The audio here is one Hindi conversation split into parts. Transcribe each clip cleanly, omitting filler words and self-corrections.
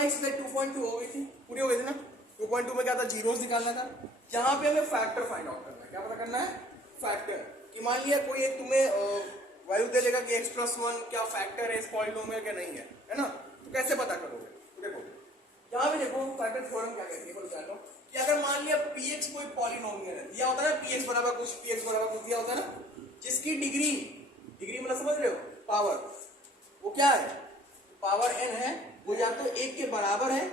हमारी एक्सरसाइज 2.2 हो गई थी, पूरी हो गई थी ना। 2.2 में क्या था, जीरोस निकालना था। यहाँ पे हमें फैक्टर फाइंड आउट करना है। क्या पता करना है, फैक्टर। कि मान लिया कोई एक तुम्हें वैल्यू दे देगा कि x+1 क्या फैक्टर है इस पॉलिनोमियल क्या नहीं है ना। तो कैसे पता करोगे, तो देखो यहाँ पे देखो फैक्टर थ्योरम क्या कहती है, जानो कि अगर मान लिया px कोई पॉलिनोमियल है, दिया होता है ना px बराबर कुछ दिया होता है ना, जिसकी डिग्री मतलब समझ रहे हो, पावर, वो क्या है, पावर n है, वो या तो 1 के बराबर है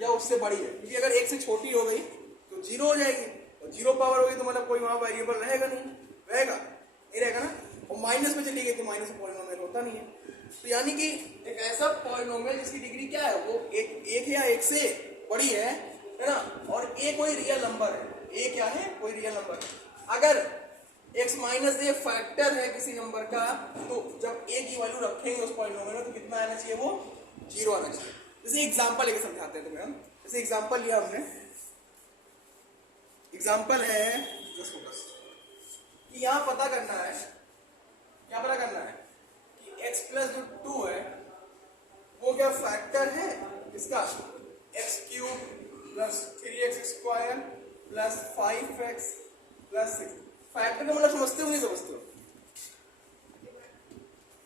या उससे बड़ी है। क्योंकि अगर 1 से छोटी हो गई तो 0 हो जाएगी, और 0 पावर होगी तो मतलब कोई वहां वेरिएबल रहेगा नहीं रहेगा ना। और माइनस में चली गई तो माइनस में पॉलिनोमियल होता नहीं है। तो यानी कि एक ऐसा पॉलिनोमियल जिसकी डिग्री क्या है, वो एक या 1 से बड़ी है ना, और a कोई रियल नंबर है, a क्या है, कोई रियल नंबर। अगर x माइनस ए फैक्टर है किसी नंबर का, तो जब a की वैल्यू रखेंगे उस पॉलिनोमियल में तो कितना आना चाहिए, वो 0 आना चाहिए। जैसे एग्जांपल लेके समझाते हैं तुम्हें हम। जैसे एग्जांपल लिया हमने, एग्जांपल है कि यहाँ पता करना है, क्या पता करना है कि x प्लस जो 2 है वो क्या फैक्टर है इसका, x³ plus 3x square plus 5x plus 6। Factor का मतलब समझते हो नहीं समझते हो?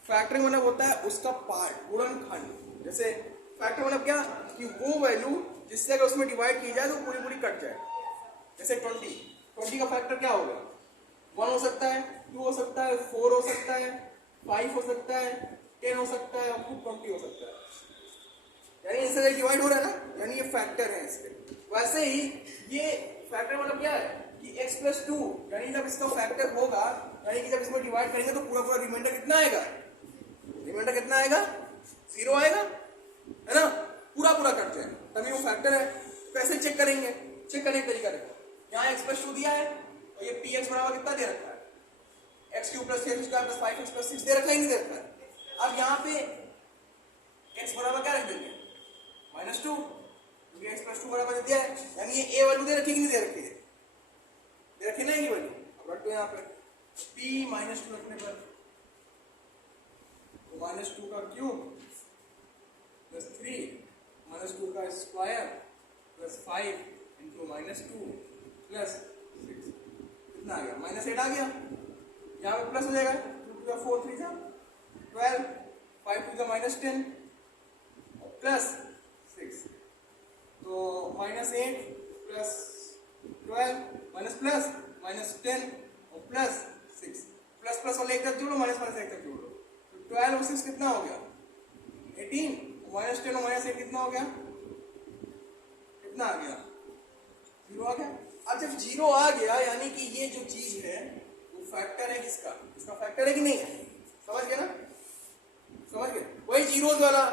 फैक्टर का मतलब होता है उसका पार्ट, गुणनखंड। जैसे फैक्टर मतलब क्या, कि वो वैल्यू जिससे अगर उसमें डिवाइड की जाए तो पूरी कट जाए। जैसे 20 का फैक्टर क्या होगा, 1 हो सकता है, 2 हो सकता है, 4 हो सकता है, 5 हो सकता है, 10 हो सकता है, और 20 हो सकता है। यानी इससे डिवाइड हो रहा है ना, यानी ये फैक्टर है इसके। वैसे ही ये फैक्टर मतलब क्या है कि x+2, यानी जब इसका फैक्टर होगा, यानी कि जब इसमें डिवाइड करेंगे तो पूरा रिमाइंडर कितना आएगा, रिमाइंडर कितना आएगा, 0 आएगा, है ना, पूरा कट जाए, तभी वो फैक्टर है। कैसे चेक करेंगे, चेक करने का तरीका देखो। यहाँ x+2 दिया है और ये px बराबर कितना दे रखा है, x³ plus 3x square plus 5x plus 6 दे रखा है, नहीं दे रखा है। अब यहाँ पे x बराबर क्या रख देंगे, -2, क्योंकि x+2 बराबर दिया है, यानी ये a वैल्यू दे रखी कि नहीं दे रखी है, दे रखी ना ये वैल्यू। अब रख दो यहाँ पे p -2 रखने पर -2 का क्यूब प्लस 3 -2 का स्क्वायर प्लस 5 इंटू -2 प्लस 6, कितना आ गया, -8 आ गया। यहाँ पे प्लस हो जाएगा, 2 का 4 3 जा 12, 5 2 का -10 प्लस 6, तो -8 प्लस 12 माइनस प्लस -10 और प्लस 6, प्लस वाले एक तक जोड़ो, माइनस एक तक जोड़ो, तो 12 और 6 कितना हो गया, 18, -10 और -8 कितना हो गया, कितना आ गया, 0 आ गया। अब जब 0 आ गया यानी कि ये जो चीज है वो फैक्टर है किसका, इसका फैक्टर है कि नहीं है, समझ गए ना, समझ गए। वही जीरोस वाला,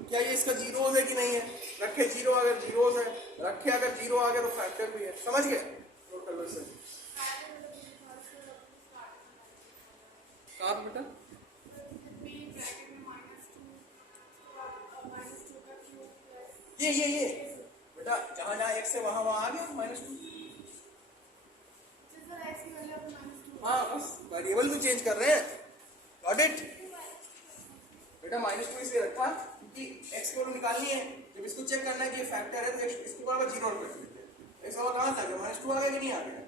क्या ये इसका जीरोस है कि नहीं है, रखे 0, अगर जीरोस है रखे, अगर 0 आ गया तो फैक्टर भी है, समझ गए। नोट कर लो इसे, कहाँ पे बेटा, ये बेटा जहाँ जहाँ x है वहाँ आ गया -2। हाँ बस वेरिएबल तो चेंज कर रहे हैं, गॉट इट बेटा। -2 इसलिए रखा क्योंकि x की वैल्यू निकालनी है, जब इसको चेक करना है कि ये फैक्टर है तो इसके बराबर 0 रख देते हैं। x बराबर कहाँ से आ गया, -2 आ गया कि नहीं आ गया,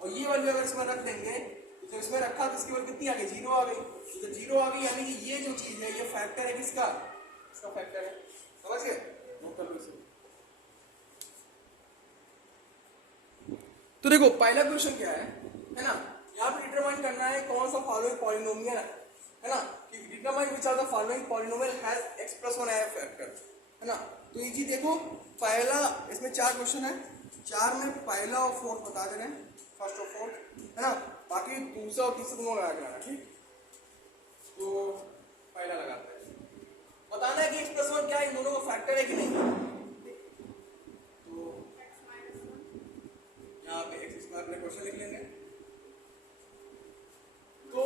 और ये वैल्यू अगर इसमें रख देंगे तो जब इसमें रखा तो इसकी वैल्यू कितनी आ गई, 0 आ गई। तो जब 0 आ गई यानी कि ये जो चीज है ये फैक्टर है किसका, इसका फैक्टर है, समझ गए। नोट कर लो इसे। तो देखो पहला क्वेश्चन क्या है ना, यहाँ पे डिटरमाइन करना है कौन सा फॉलोइंग पॉलिनोमियल है ना, कि determine which are the following polynomial has x+1 as factor, है ना। तो इजी देखो, पहला इसमें 4 क्वेश्चन है, 4 में पहला और फोर्थ बता दे रहे हैं, फर्स्ट और फोर्थ, है ना, बाकी दूसरा और तीसरा दोनों लगा के लाना, ठीक। तो पहला लगाते हैं, बताना है कि x+1 क्या इन दोनों का फैक्टर है कि नहीं। यहाँ पे x² अपने क्वेश्चन लिख लेंगे, तो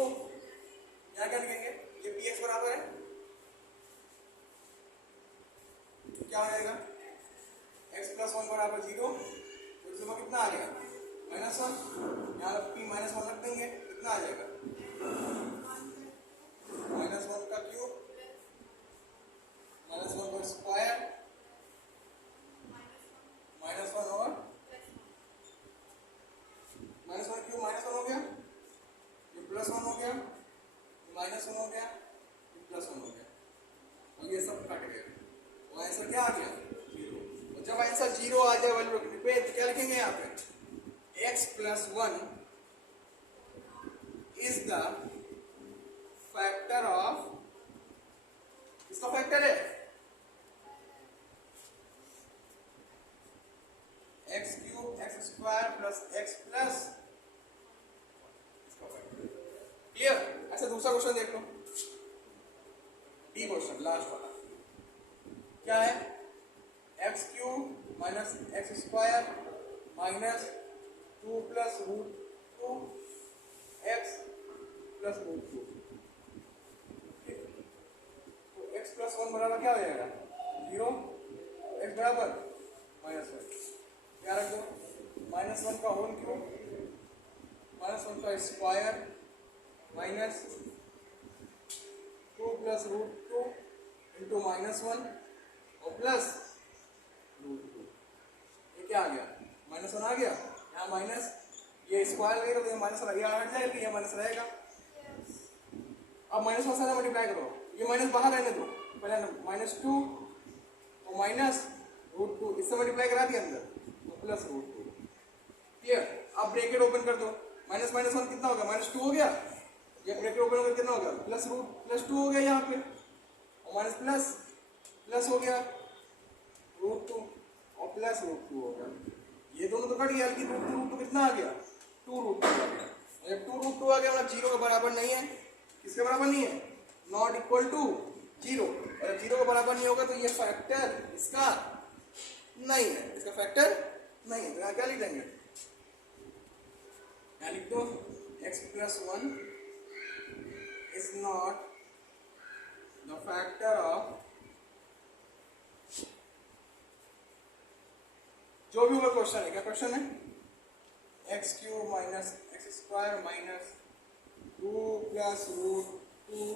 यहाँ क्या लिखेंगे, ये px बराबर है, तो क्या हो जाएगा x+1 बराबर 0, तो इसमें कितना आ जाएगा -1, यहाँ p -1 रख देंगे, कितना आ जाएगा -1 का क्यूब, -1 का स्क्वायर कट गया, वो आंसर क्या आ गया? 0। और जब आंसर 0 आ जाए वैल्यू रखने पे तो क्या लिखेंगे यहाँ पे? x plus 1 is the factor of, किसका फैक्टर है? X cube x square plus x plus, clear? ऐसा दूसरा क्वेश्चन देख लो, डी क्वेश्चन लास्ट वाला क्या है? X cube minus x square minus 2 plus root 2 x plus root 2। तो एक्स प्लस 1 बराबर क्या हो जाएगा? 0। एक्स बराबर -1, क्या रख दो? -1 का होल क्यूब -1 का square minus 2 plus root 2 into -1 और प्लस रूट 2। ये क्या आ गया? -1 आ गया, यहाँ माइनस, ये स्क्वायर रहेगा तो ये माइनस हट जाएगा, ये माइनस रहेगा। अब -1 से मल्टीप्लाई करो, ये माइनस बाहर रहने दो, पहले -2 और माइनस रूट 2 इससे मल्टीप्लाई करा दिया अंदर तो प्लस रूट 2, क्लियर? अब ब्रैकेट ओपन कर दो, -1 कितना हो गया? -2 हो गया, ये ब्रैकेट ओपन होकर कितना हो गया? प्लस 2 हो गया यहाँ पे, और माइनस प्लस प्लस हो गया रूट 2 और प्लस रूट 2 हो गया, ये दोनों तो कट गया, लेकिन रूट 2 कितना आ गया? 2 रूट 2 आ गया। जब 2 रूट 2 आ गया मतलब 0 के बराबर नहीं है, किसके बराबर नहीं है? नॉट इक्वल टू 0, और 0 के बराबर नहीं होगा तो ये फैक्टर इसका नहीं है, इसका फैक्टर नहीं है। तो यहाँ क्या लिख देंगे? यहाँ लिख दो x plus 1 is not the factor of, जो भी ऊपर क्वेश्चन है, क्या क्वेश्चन है? X cube minus x square minus 2 plus root 2,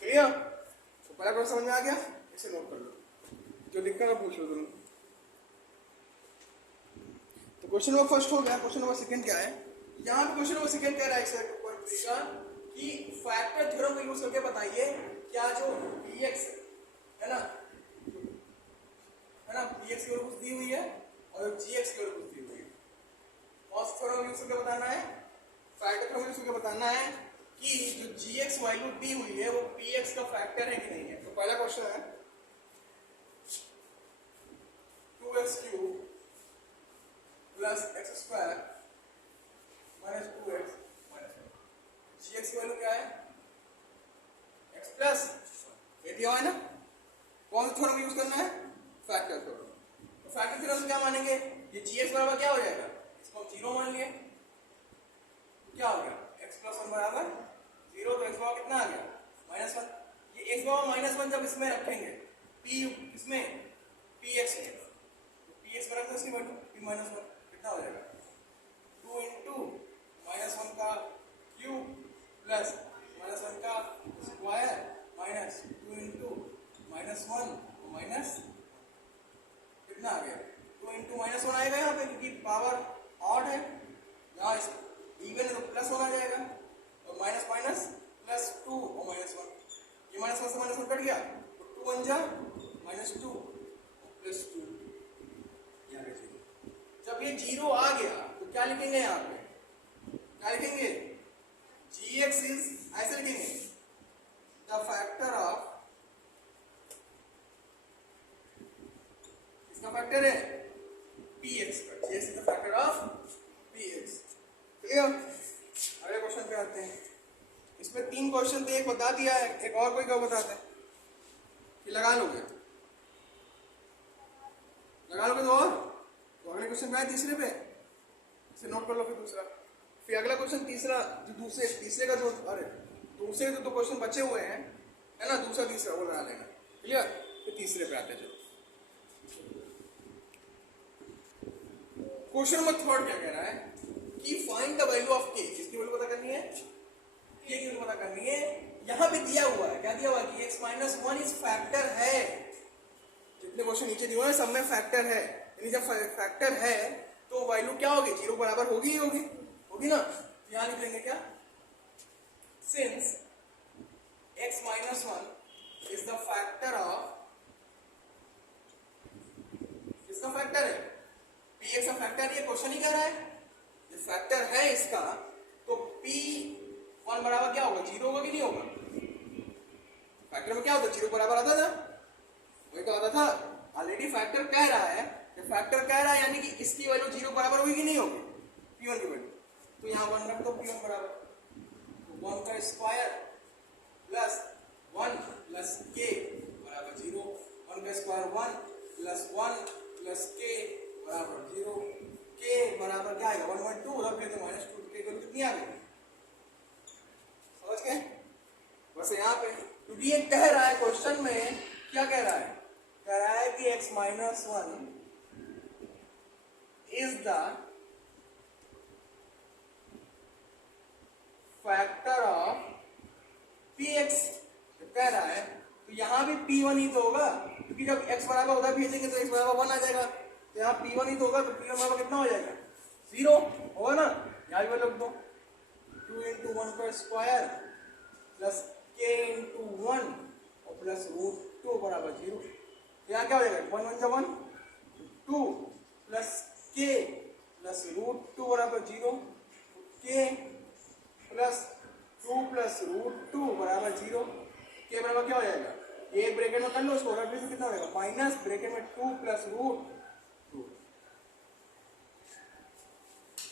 clear? तो पहला क्वेश्चन समझ में आ गया, इसे नोट कर लो, जो दिक्कत है पूछ लो तुम। तो क्वेश्चन नंबर फर्स्ट हो गया। क्वेश्चन नंबर सेकंड क्या है? यहाँ पे क्वेश्चन नंबर सेकंड कह रहा है कि फैक्टर थ्योरम को यूज करके बताइए क्या जो dx है ना, dx की वैल्यू कुछ दी हुई है और gx की वैल्यू कुछ दी हुई है, कौन थ्योरम यूज करके बताना है? फैक्टर थ्योरम यूज करके बताना है कि जो gx वैल्यू दी हुई है वो px का फैक्टर है कि नहीं है। तो पहला क्वेश्चन है 2x cube plus x square minus 2x minus 1, gx की वैल्यू क्या है? x प्लस, ये दिया हुआ है ना। कौन सा थ्योरम यूज करना है? Factor theorem. तो फैक्टर थ्योरम से क्या मानेंगे? ये gx बराबर क्या हो जाएगा? इसको हम 0 मान लिए, क्या हो गया? x प्लस 1 बराबर 0, तो x बराबर कितना आ गया? -1। ये x बराबर -1 जब इसमें रखेंगे p, इसमें px में, तो px बराबर इसकी वैल्यू p-1 कितना हो जाएगा? 2 इंटू -1 का क्यूब प्लस -1 का स्क्वायर माइनस 2 इंटू -1 माइनस कितना आ गया? 2 इंटू -1 आएगा यहाँ पे, क्योंकि पावर ऑड है, यहाँ इवन है तो प्लस 1 आ जाएगा, और माइनस माइनस प्लस 2 और -1, ये -1 से -1 कट गया, तो 2 1 जा -2 प्लस 2, यहाँ पे 0। जब ये 0 आ गया तो क्या लिखेंगे यहाँ पे? क्या लिखेंगे? gx इज, ऐसे लिखेंगे, द फैक्टर ऑफ, इसका फैक्टर है px का, gx is the factor of px, clear? अगले क्वेश्चन पे आते हैं। इसमें 3 क्वेश्चन थे, एक बता दिया है, एक और कोई क्या बताते हैं कि लगा लोगे, लगा लोगे तो और, तो अगले क्वेश्चन पे आए तीसरे पे, इसे नोट कर लो। फिर दूसरा, फिर अगला क्वेश्चन तीसरा, जो तीसरे का जो, अरे दूसरे जो 2 क्वेश्चन बचे हुए हैं है ना, दूसरा तीसरा वो लगा लेना, क्लियर? फिर तीसरे पे आते चलो। क्वेश्चन नंबर 3 क्या कह रहा है कि find the value of k, किसकी वैल्यू पता करनी है? k की वैल्यू पता करनी है। यहाँ पे दिया हुआ है, क्या दिया हुआ है कि x माइनस 1 इज फैक्टर है, जितने क्वेश्चन नीचे दिए हुए हैं सब में फैक्टर है, यानी जब फैक्टर है तो वैल्यू क्या होगी? 0 बराबर होगी ही होगी ना। यहाँ लिख लेंगे क्या? Since minus 1 is the factor of, किसका फैक्टर है? px का फैक्टर, ये क्वेश्चन ही कह रहा है ये फैक्टर है इसका, तो p1 बराबर क्या होगा? 0 होगा कि नहीं होगा? फैक्टर में क्या होता है? 0 बराबर आता था, वही तो आता था। ऑलरेडी फैक्टर कह रहा है, फैक्टर कह रहा है यानी कि इसकी वैल्यू 0 बराबर होगी कि नहीं होगी p1 की वैल्यू, तो यहाँ 1 रख दो p1 बराबर, तो 1 का स्क्वायर प्लस 1 प्लस k बराबर 0, 1 का स्क्वायर 1 प्लस 1 प्लस k बराबर 0, k बराबर क्या आएगा? 1/2, उधर फिर तो माइनस 2, k वैल्यू कितनी आ गई? समझ गए? बस यहाँ पे क्योंकि ये कह रहा है क्वेश्चन में, क्या कह रहा है? कह रहा है कि x minus 1 is the factor of px, कह रहा है तो यहाँ भी p1 ही तो होगा, क्योंकि जब x बराबर उधर भेजेंगे तो x बराबर 1 आ जाएगा, तो यहाँ p1 ही तो होगा, तो p1 बराबर कितना हो जाएगा? 0 होगा ना। यहाँ भी लिख दो 2 into 1 का स्क्वायर प्लस k into 1 और प्लस √2 बराबर 0, यहाँ क्या हो जाएगा? 1 1 जा 1, 2 प्लस k प्लस √2 बराबर 0, k प्लस 2 प्लस √2 बराबर 0, k बराबर क्या हो जाएगा? ये ब्रैकेट में कर लो उसको, और कितना हो जाएगा? माइनस ब्रैकेट में 2 प्लस √2।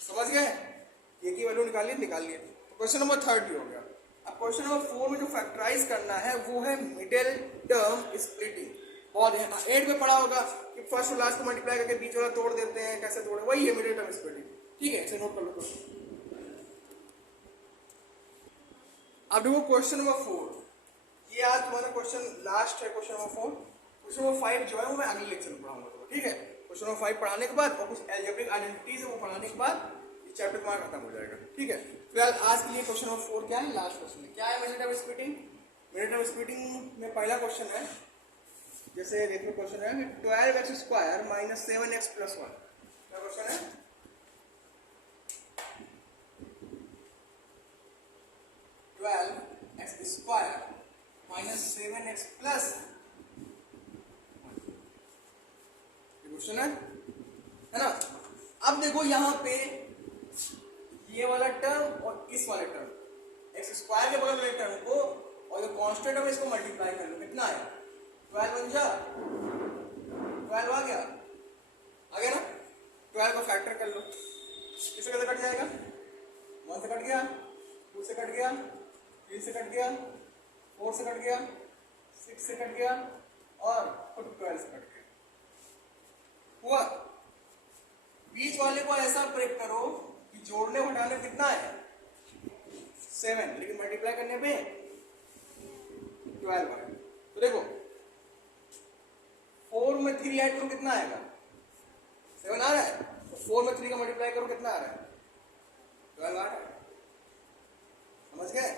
समझ गए? ये की वैल्यू निकाल लिए। क्वेश्चन नंबर 30 हो गया। अब क्वेश्चन नंबर 4 में जो फैक्टराइज करना है वो है मिडिल टर्म स्प्लिटिंग। बहुत है 8 में पढ़ा होगा कि फर्स्ट और लास्ट को मल्टीप्लाई करके बीच वाला तोड़ देते हैं, कैसे तोड़े, वही है मिडिल टर्म स्प्लिटिंग। ठीक है, इसे नोट कर लो। अब देखो क्वेश्चन नंबर 4, ये आज तुम्हारा क्वेश्चन लास्ट है, क्वेश्चन नंबर 4। क्वेश्चन नंबर 5 जो है वो मैं अगले लेक्चर में पढ़ाऊंगा तुम्हें, ठीक है। क्वेश्चन नंबर 5 पढ़ाने के बाद और कुछ एल्जेब्रिक आइडेंटिटीज है वो पढ़ाने के बाद ये चैप्टर तुम्हारा खत्म हो जाएगा, ठीक है। फिलहाल आज के लिए क्वेश्चन नंबर 4 क्या है, लास्ट क्वेश्चन है। क्या है middle term splitting? Middle term splitting में पहला क्वेश्चन है, जैसे देखो क्वेश्चन है 12x² माइनस 7x प्लस 1। क्या क्वेश्चन है? 12x² minus 7x plus question है ना। अब देखो यहाँ पे ये वाला टर्म और इस वाले टर्म, x² के बगल वाले टर्म को और जो कांस्टेंट है इसको मल्टीप्लाई कर लो, कितना है? 12 बन जा 12 आ गया ना। 12 को फैक्टर कर लो, किससे कैसे कट जाएगा? 1 से कट गया, 2 से कट गया, 3 से कट गया, 4 से कट गया, 6 से कट गया और 12 से कट गया। हुआ? बीच वाले को ऐसा ब्रेक करो कि जोड़ने घटाने कितना है? 7, लेकिन मल्टीप्लाई करने पे 12 है। तो देखो 4 में 3 ऐड करो कितना आएगा? 7 आ रहा है, तो 4 में 3 का मल्टीप्लाई करो कितना आ रहा है? 12 आ रहा है। समझ गए?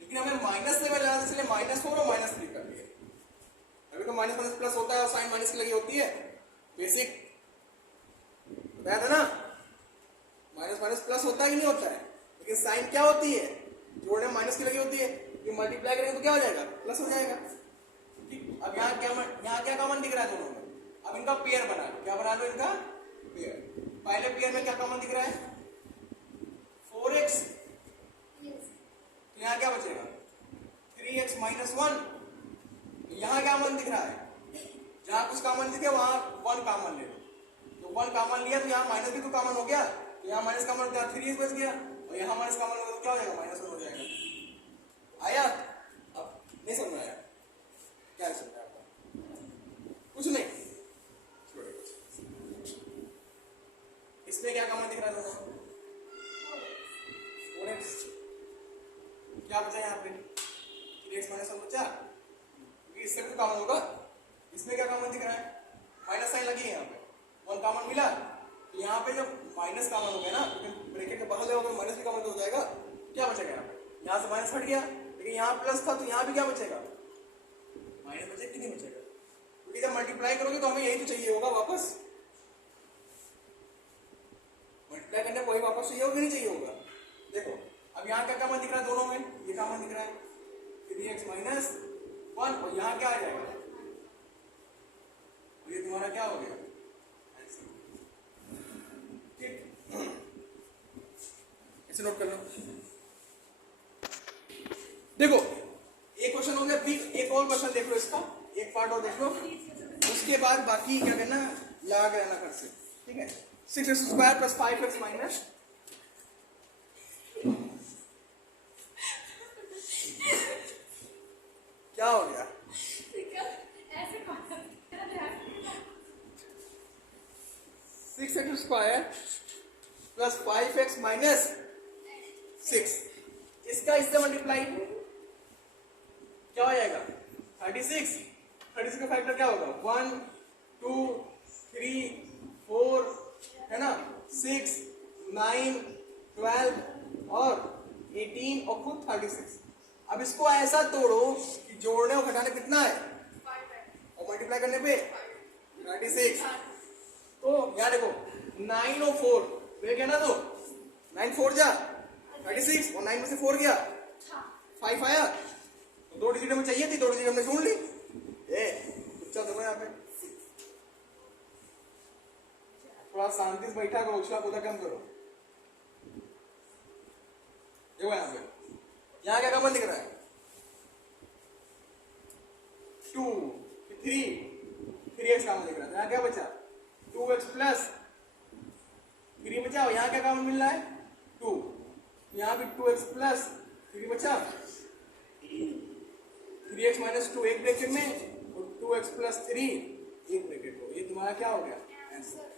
लेकिन हमें माइनस से जाना, इसलिए -4 और -3 कर लिए। अभी तो माइनस माइनस प्लस होता है और साइन माइनस की लगी होती है, बेसिक बताया था ना। माइनस माइनस प्लस होता है कि नहीं होता है, लेकिन साइन क्या होती है? जोड़ने माइनस की लगी होती है, ये मल्टीप्लाई करेंगे तो क्या हो जाएगा? प्लस हो जाएगा। ठीक, अब यहाँ क्या कॉमन दिख रहा है दोनों में? अब इनका पेयर बना लो। क्या बना लो? इनका पेयर। पहले पेयर में क्या कॉमन दिख रहा है? 4x, तो यहाँ क्या बचेगा? 3x minus 1। यहाँ क्या कॉमन दिख रहा है? जहां कुछ कॉमन दिखे वहां 1 कॉमन ले लो, तो 1 कॉमन लिया तो यहाँ माइनस भी तो कॉमन हो गया, तो यहाँ माइनस कॉमन हो गया, 3x बच गया, और यहाँ माइनस कॉमन हो गया तो क्या हो जाएगा? -1 हो जाएगा। आया? अब नहीं समझ आया? क्या समझ आया आपको? कुछ नहीं, इसमें क्या कॉमन दिख रहा है? दोनों 4x, क्या बचा यहाँ पे? 3x माइनस 1 बचा, इससे भी कॉमन होगा। इसमें क्या कॉमन दिख रहा है? माइनस साइन लगी है यहाँ पे, 1 कॉमन मिला, तो यहाँ पे जब माइनस कॉमन हो गया ना, क्योंकि ब्रैकेट के बगल में माइनस भी कॉमन हो जाएगा, क्या बचेगा? यहाँ पे यहाँ से माइनस हट गया, लेकिन यहाँ प्लस था तो यहाँ भी क्या बचेगा? माइनस बचेगा कि नहीं बचेगा? क्योंकि जब मल्टीप्लाई करोगे तो हमें यही तो चाहिए होगा वापस। बॉक्स चाहिए होगा कि नहीं चाहिए होगा? देखो अब यहाँ क्या कॉमन दिख रहा है दोनों में, ये कॉमन दिख रहा है 3x माइनस 1 और यहाँ क्या आ जाएगा, ये तुम्हारा क्या हो गया, ठीक, इसे नोट कर लो। देखो एक क्वेश्चन हो गया, एक और क्वेश्चन देख लो, इसका एक पार्ट और देख लो, उसके बाद बाकी क्या करना, लगा के रहना घर से, ठीक है। 6x square plus 5x minus, क्या हो गया, 6x square plus 5x minus 6, इसका इससे मल्टीप्लाई क्या हो जाएगा 36, 36 का फैक्टर क्या होगा 1 2 3 4 है ना, 6 9 12 और 18 और खुद 36। अब इसको ऐसा तोड़ो कि जोड़ने और घटाने कितना है और मल्टीप्लाई करने पे 36। तो यार देखो 9 और 4 वे क्या ना, तो 9 4 जा 36 और 9 में से 4 गया 5 आया, तो 2 डिजिट में चाहिए थी, 2 डिजिट हमने ढूंढ ली। चुपचाप देखो यहाँ पे, थोड़ा शांति से बैठा करो, उछला कूदा कम करो। देखो यहाँ पे, यहाँ क्या कॉमन दिख रहा है 2 3x कॉमन दिख रहा है, यहाँ क्या बचा 2x प्लस 3 बचा, और यहाँ क्या कॉमन मिल रहा है 2, यहाँ भी 2x प्लस 3 बचा, 3x माइनस 2 एक ब्रैकेट में और 2x प्लस 3 एक ब्रैकेट में, ये तुम्हारा क्या हो गया आंसर।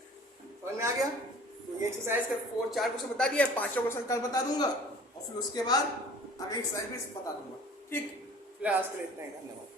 समझ में आ गया? तो ये एक्सरसाइज का 4 क्वेश्चन बता दिया, 5 क्वेश्चन कल बता दूंगा और फिर उसके बाद अगली एक्सरसाइज भी बता दूंगा, ठीक। फिलहाल आज के लिए इतना ही, धन्यवाद।